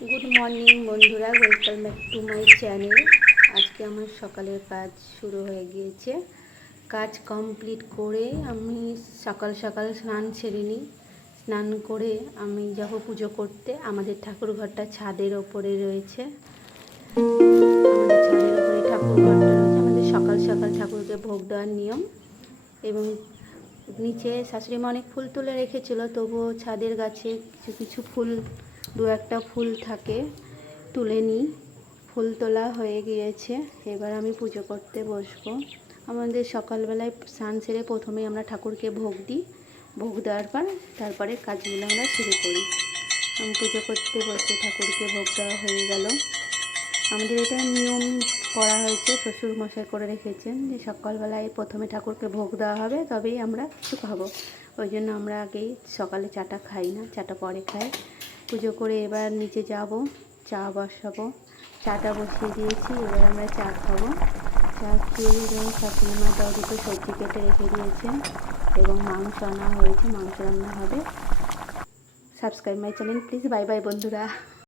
Good morning বন্ধুরা, welcome back to my channel. আজকে আমার সকালের কাজ শুরু হয়ে গিয়েছে। কাজ কমপ্লিট করে আমি সকাল সকাল স্নান সেরে নিই। স্নান করে আমি যাব পুজো করতে। আমাদের ঠাকুর ঘরটা ছাদের ওপরে রয়েছে। আমাদের ছাদের ওপরে ঠাকুর ঘরটা রয়েছে। আমাদের সকাল সকাল ঠাকুরকে ভোগ দেওয়ার নিয়ম। এবং নিচে শাশুড়িমা অনেক ফুল তুলে রেখেছিল, তবুও ছাদের গাছে কিছু কিছু ফুল, দু একটা ফুল থাকে, তুলে নিই। ফুল তোলা হয়ে গিয়েছে, এবার আমি পুজো করতে বসবো। আমাদের সকালবেলায় স্নান সেরে প্রথমেই আমরা ঠাকুরকে ভোগ দিই। ভোগ দেওয়ার পর তারপরে কাজগুলো আমরা শুরু করি। আমি পুজো করতে বসে ঠাকুরকে ভোগ দেওয়া হয়ে গেল। আমাদের এটা নিয়ম করা হয়েছে, শ্বশুর মশাই করে রেখেছেন যে সকালবেলায় প্রথমে ঠাকুরকে ভোগ দেওয়া হবে, তবেই আমরা কিছু খাবো। ওই জন্য আমরা আগেই সকালে চাটা খাই না, চাটা পরে খাই। পুজো করে এবার নিচে যাব, চা বসাবো। চাটা বসিয়ে দিয়েছি, এবার আমরা চা খাবো। চা খেয়ে এবং শাশুড়ি মা তাও দুটো সবজি কেটে রেখে দিয়েছেন এবং মাংস আনা হয়েছে, মাংস রান্না হবে। Subscribe my channel please. Bye bye বন্ধুরা।